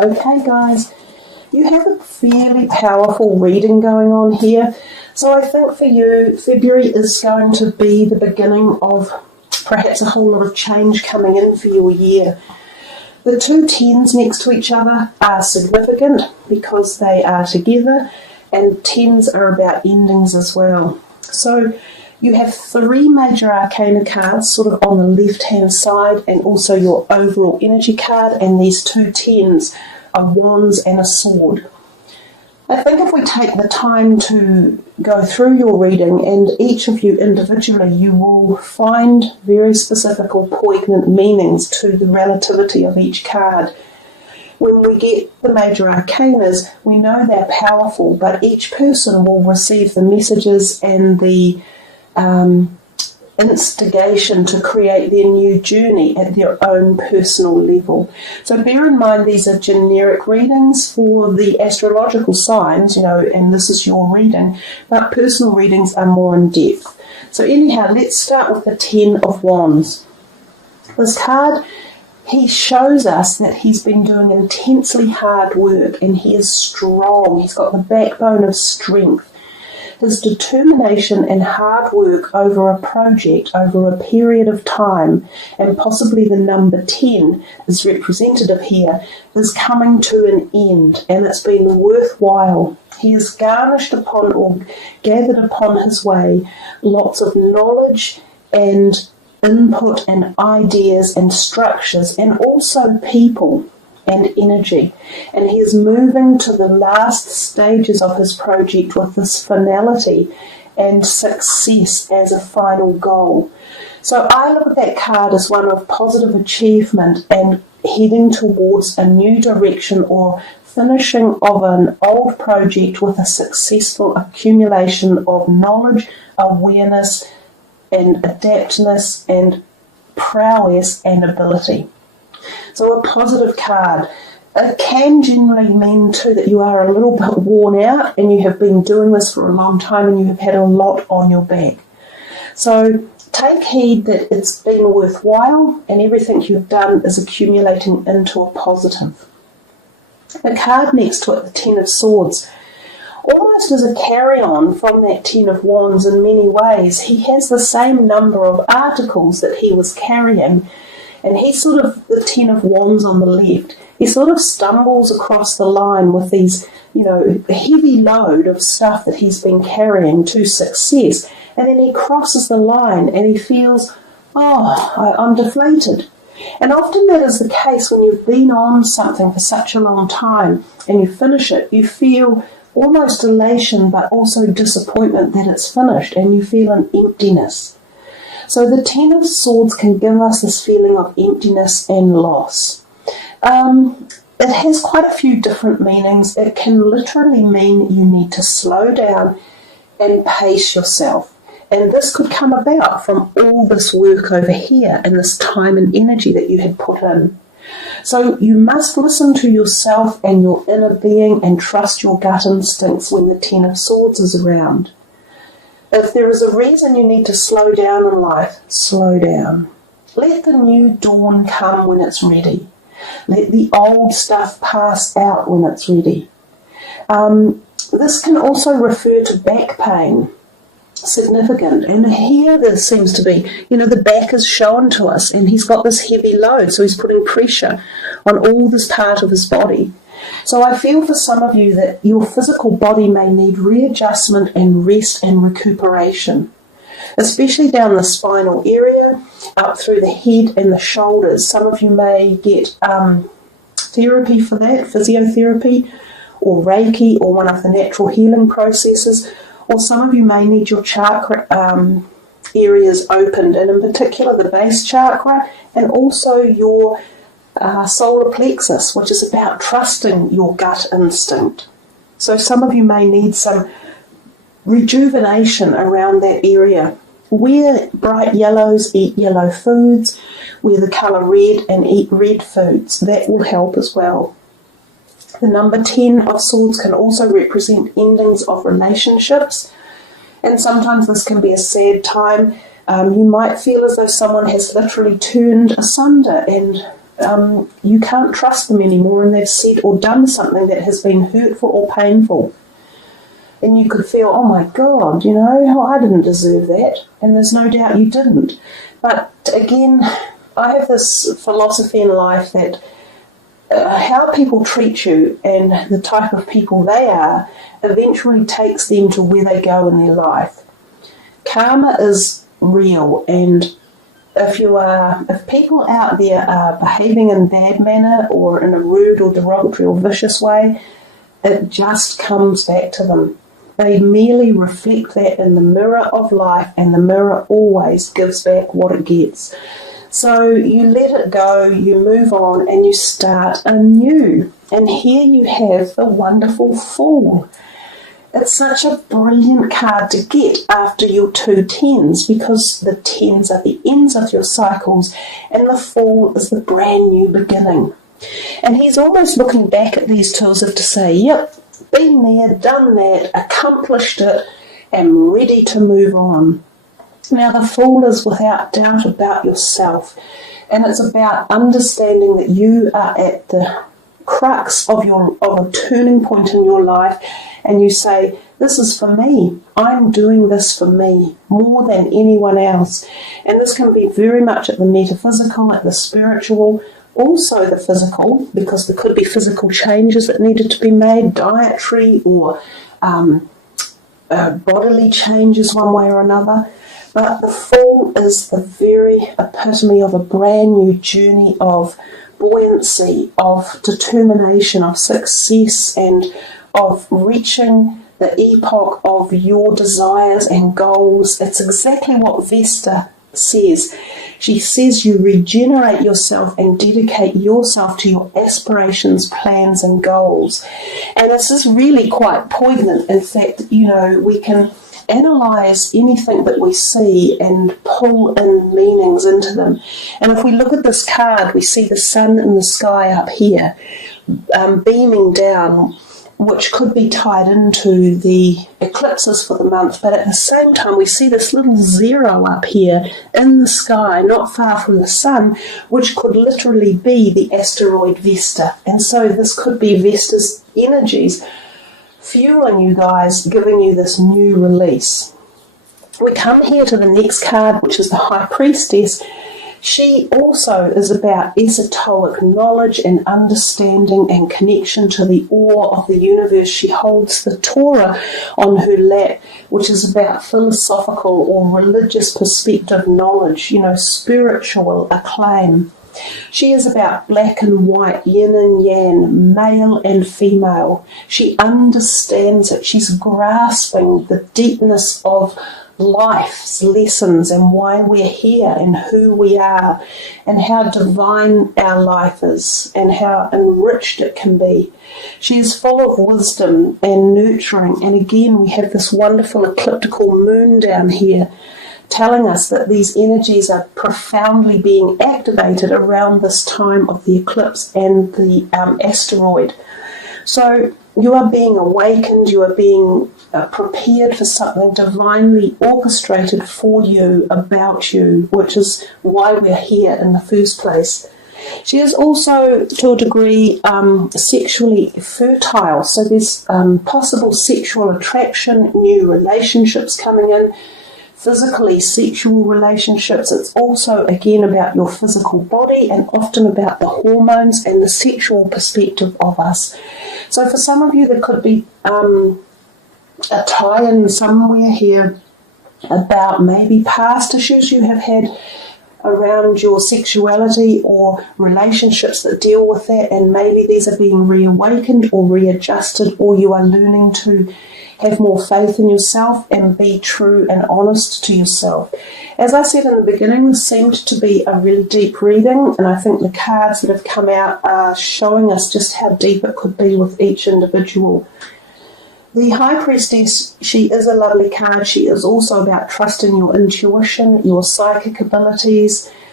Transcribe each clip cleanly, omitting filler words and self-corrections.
Okay guys, you have a fairly powerful reading going on here. So I think for you, February is going to be the beginning of perhaps a whole lot of change coming in for your year. The two tens next to each other are significant because they are together, and tens are about endings as well. So you have three major arcana cards sort of on the left-hand side, and also your overall energy card, and these two tens are wands and a sword. I think if we take the time to go through your reading, and each of you individually, you will find very specific or poignant meanings to the relativity of each card. When we get the major arcanas, we know they're powerful, but each person will receive the messages and the instigation to create their new journey at their own personal level. So bear in mind these are generic readings for the astrological signs, and this is your reading, but personal readings are more in depth. So anyhow, let's start with the Ten of Wands. This card, he shows us that he's been doing intensely hard work and he is strong. He's got the backbone of strength. His determination and hard work over a project, over a period of time, and possibly the number 10 is representative here, is coming to an end, and it's been worthwhile. He has garnished upon or gathered upon his way lots of knowledge and input and ideas and structures, and also people and energy, and he is moving to the last stages of his project with this finality and success as a final goal. So I look at that card as one of positive achievement and heading towards a new direction or finishing of an old project with a successful accumulation of knowledge, awareness and adaptness and prowess and ability. So a positive card. It can generally mean too that you are a little bit worn out and you have been doing this for a long time and you have had a lot on your back. So take heed that it's been worthwhile and everything you've done is accumulating into a positive. The card next to it, the Ten of Swords, almost as a carry-on from that Ten of Wands in many ways. He has the same number of articles that he was carrying, and he's sort of the Ten of Wands on the left. He sort of stumbles across the line with these, heavy load of stuff that he's been carrying to success. And then he crosses the line and he feels, I'm deflated. And often that is the case when you've been on something for such a long time and you finish it. You feel almost elation but also disappointment that it's finished, and you feel an emptiness. So the Ten of Swords can give us this feeling of emptiness and loss. It has quite a few different meanings. It can literally mean you need to slow down and pace yourself. And this could come about from all this work over here and this time and energy that you had put in. So you must listen to yourself and your inner being and trust your gut instincts when the Ten of Swords is around. If there is a reason you need to slow down in life, slow down. Let the new dawn come when it's ready. Let the old stuff pass out when it's ready. This can also refer to back pain. Significant. And here there seems to be, the back is shown to us and he's got this heavy load, so he's putting pressure on all this part of his body. So I feel for some of you that your physical body may need readjustment and rest and recuperation, especially down the spinal area, up through the head and the shoulders. Some of you may get therapy for that, physiotherapy or Reiki or one of the natural healing processes, or some of you may need your chakra areas opened, and in particular the base chakra and also your solar plexus, which is about trusting your gut instinct. So some of you may need some rejuvenation around that area. Wear bright yellows, eat yellow foods, wear the colour red and eat red foods. That will help as well. The number 10 of Swords can also represent endings of relationships, and sometimes this can be a sad time. You might feel as though someone has literally turned asunder and you can't trust them anymore and they've said or done something that has been hurtful or painful. And you could feel, oh my God, I didn't deserve that. And there's no doubt you didn't. But again, I have this philosophy in life that how people treat you and the type of people they are eventually takes them to where they go in their life. Karma is real, and if people out there are behaving in a bad manner or in a rude or derogatory or vicious way, it just comes back to them. They merely reflect that in the mirror of life, and the mirror always gives back what it gets. So you let it go, you move on, and you start anew. And here you have the wonderful Fool. It's such a brilliant card to get after your 2 tens, because the tens are the ends of your cycles, and the Fool is the brand new beginning. And he's almost looking back at these two as if to say, yep, been there, done that, accomplished it, and ready to move on. Now, the Fool is without doubt about yourself, and it's about understanding that you are at the crux of a turning point in your life, and you say, this is for me. I'm doing this for me more than anyone else. And this can be very much at the metaphysical, at the spiritual, also the physical, because there could be physical changes that needed to be made, dietary or bodily changes one way or another. But the Fool is the very epitome of a brand new journey of buoyancy, of determination, of success, and of reaching the epoch of your desires and goals. It's exactly what Vesta says. She says you regenerate yourself and dedicate yourself to your aspirations, plans, and goals. And this is really quite poignant. In fact, we can analyze anything that we see and pull in meanings into them. And if we look at this card, we see the sun in the sky up here, beaming down, which could be tied into the eclipses for the month, but at the same time we see this little zero up here in the sky, not far from the sun, which could literally be the asteroid Vesta. And so this could be Vesta's energies fueling you guys, giving you this new release. We come here to the next card, which is the High Priestess. She also is about esoteric knowledge and understanding and connection to the awe of the universe. She holds the Torah on her lap, which is about philosophical or religious perspective knowledge, spiritual acclaim. She is about black and white, yin and yang, male and female. She understands it. She's grasping the deepness of life's lessons and why we're here and who we are and how divine our life is and how enriched it can be. She is full of wisdom and nurturing, and again we have this wonderful ecliptical moon down here telling us that these energies are profoundly being activated around this time of the eclipse and the asteroid. So you are being awakened, you are being prepared for something divinely orchestrated for you, about you, which is why we're here in the first place. She is also, to a degree, sexually fertile, so there's possible sexual attraction, new relationships coming in, physically sexual relationships. It's also, again, about your physical body and often about the hormones and the sexual perspective of us. So for some of you, there could be a tie-in somewhere here about maybe past issues you have had around your sexuality or relationships that deal with that, and maybe these are being reawakened or readjusted, or you are learning to have more faith in yourself and be true and honest to yourself. As I said in the beginning, this seemed to be a really deep reading, and I think the cards that have come out are showing us just how deep it could be with each individual. The High Priestess, she is a lovely card. She is also about trusting your intuition, your psychic abilities,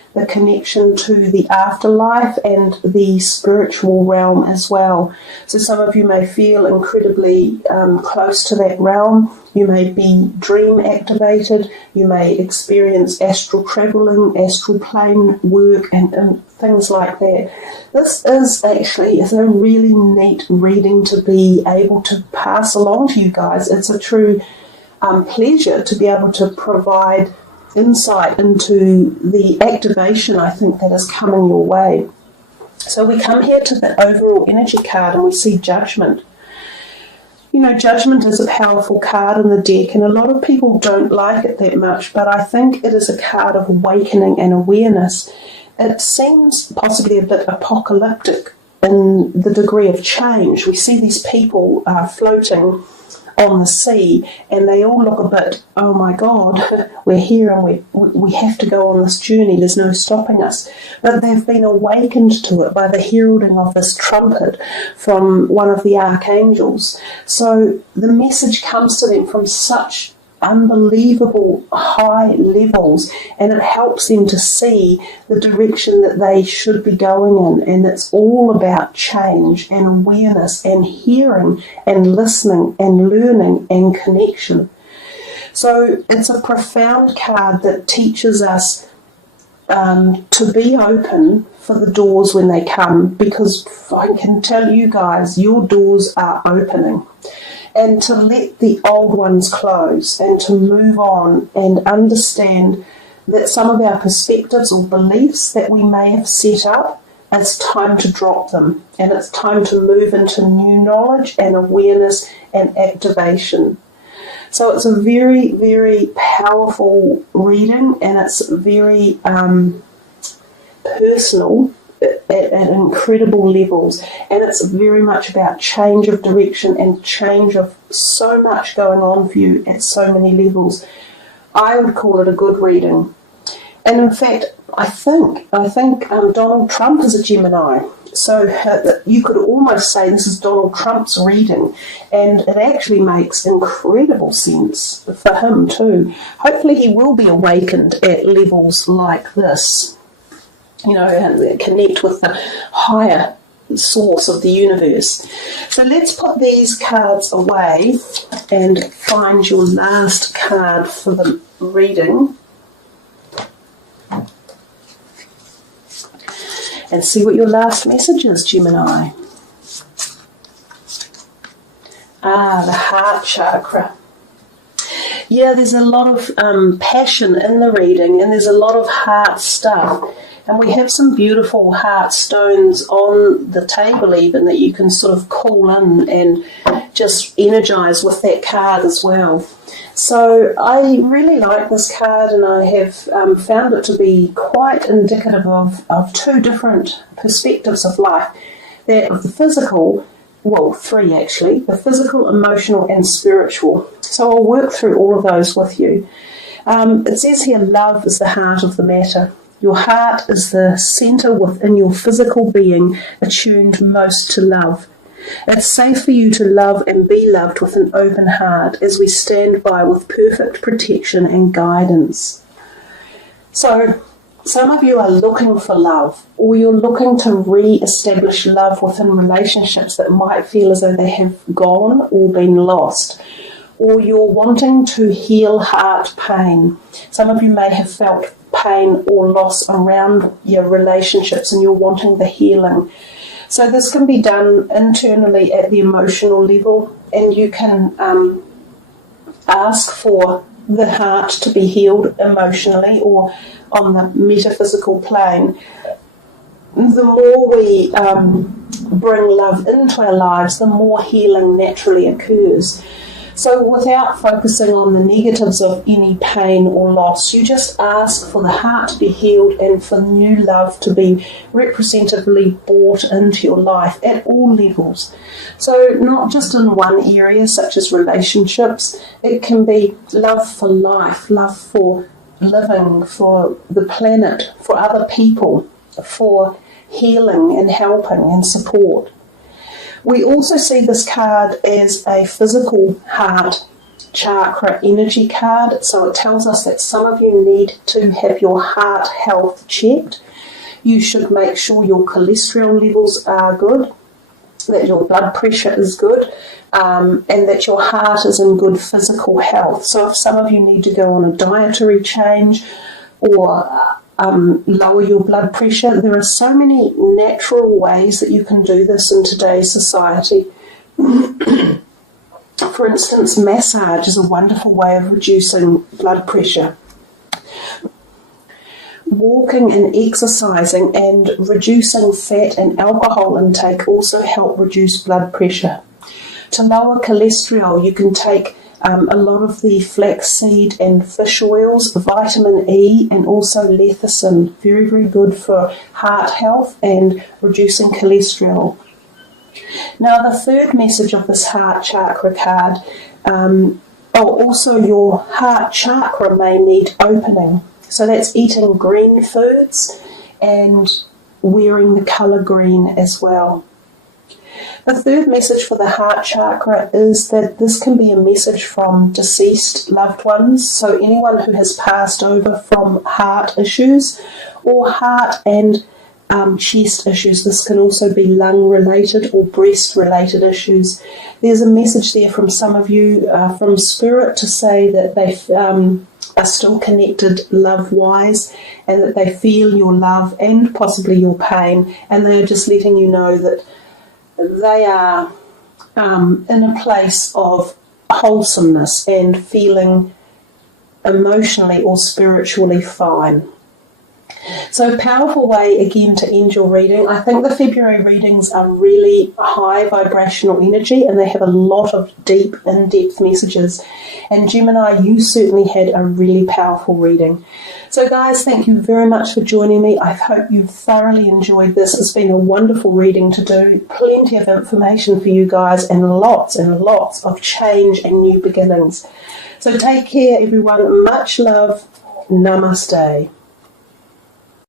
the connection to the afterlife and the spiritual realm as well. So some of you may feel incredibly close to that realm. You may be dream activated. You may experience astral traveling, astral plane work, and things like that. This is a really neat reading to be able to pass along to you guys. It's a true pleasure to be able to provide insight into the activation, I think, that is coming your way. So we come here to the overall energy card and we see Judgment. You know, Judgment is a powerful card in the deck, and a lot of people don't like it that much, but I think it is a card of awakening and awareness. It seems possibly a bit apocalyptic in the degree of change. We see these people floating on the sea, and they all look a bit, oh my God, we're here and we have to go on this journey, there's no stopping us. But they've been awakened to it by the heralding of this trumpet from one of the archangels. So the message comes to them from such unbelievable high levels, and it helps them to see the direction that they should be going in, and it's all about change and awareness and hearing and listening and learning and connection. So it's a profound card that teaches us to be open for the doors when they come, because I can tell you guys, your doors are opening. And to let the old ones close and to move on and understand that some of our perspectives or beliefs that we may have set up, it's time to drop them, and it's time to move into new knowledge and awareness and activation. So it's a very, very powerful reading, and it's very personal at incredible levels, and it's very much about change of direction and change of so much going on for you at so many levels. I would call it a good reading. And in fact, I think Donald Trump is a Gemini. So you could almost say this is Donald Trump's reading, and it actually makes incredible sense for him too. Hopefully he will be awakened at levels like this, you know, and connect with the higher source of the universe. So let's put these cards away and find your last card for the reading and see what your last message is, Gemini. The heart chakra. Yeah, there's a lot of passion in the reading, and there's a lot of heart stuff. And we have some beautiful heart stones on the table even that you can sort of call in and just energize with that card as well. So I really like this card, and I have found it to be quite indicative of two different perspectives of life. That of the physical, well, three actually, the physical, emotional and spiritual. So I'll work through all of those with you. It says here, love is the heart of the matter. Your heart is the centre within your physical being, attuned most to love. It's safe for you to love and be loved with an open heart as we stand by with perfect protection and guidance. So, some of you are looking for love, or you're looking to re-establish love within relationships that might feel as though they have gone or been lost. Or you're wanting to heal heart pain. Some of you may have felt pain or loss around your relationships, and you're wanting the healing. So this can be done internally at the emotional level, and you can ask for the heart to be healed emotionally or on the metaphysical plane. The more we bring love into our lives, the more healing naturally occurs. So without focusing on the negatives of any pain or loss, you just ask for the heart to be healed and for new love to be representatively brought into your life at all levels. So not just in one area, such as relationships. It can be love for life, love for living, for the planet, for other people, for healing and helping and support. We also see this card as a physical heart chakra energy card. So it tells us that some of you need to have your heart health checked. You should make sure your cholesterol levels are good, that your blood pressure is good, and that your heart is in good physical health. So if some of you need to go on a dietary change or lower your blood pressure, there are so many natural ways that you can do this in today's society. For instance, massage is a wonderful way of reducing blood pressure. Walking and exercising and reducing fat and alcohol intake also help reduce blood pressure. To lower cholesterol, you can take a lot of the flaxseed and fish oils, vitamin E, and also lecithin. Very, very good for heart health and reducing cholesterol. Now, the third message of this heart chakra card, also your heart chakra may need opening. So that's eating green foods and wearing the colour green as well. The third message for the heart chakra is that this can be a message from deceased loved ones. So anyone who has passed over from heart issues or heart and chest issues. This can also be lung related or breast related issues. There's a message there from some of you from Spirit to say that they are still connected love-wise and that they feel your love and possibly your pain, and they are just letting you know that they are in a place of wholesomeness and feeling emotionally or spiritually fine. So a powerful way, again, to end your reading. I think the February readings are really high vibrational energy and they have a lot of deep, in-depth messages. And Gemini, you certainly had a really powerful reading. So guys, thank you very much for joining me. I hope you've thoroughly enjoyed this. It's been a wonderful reading to do. Plenty of information for you guys and lots of change and new beginnings. So take care, everyone. Much love. Namaste.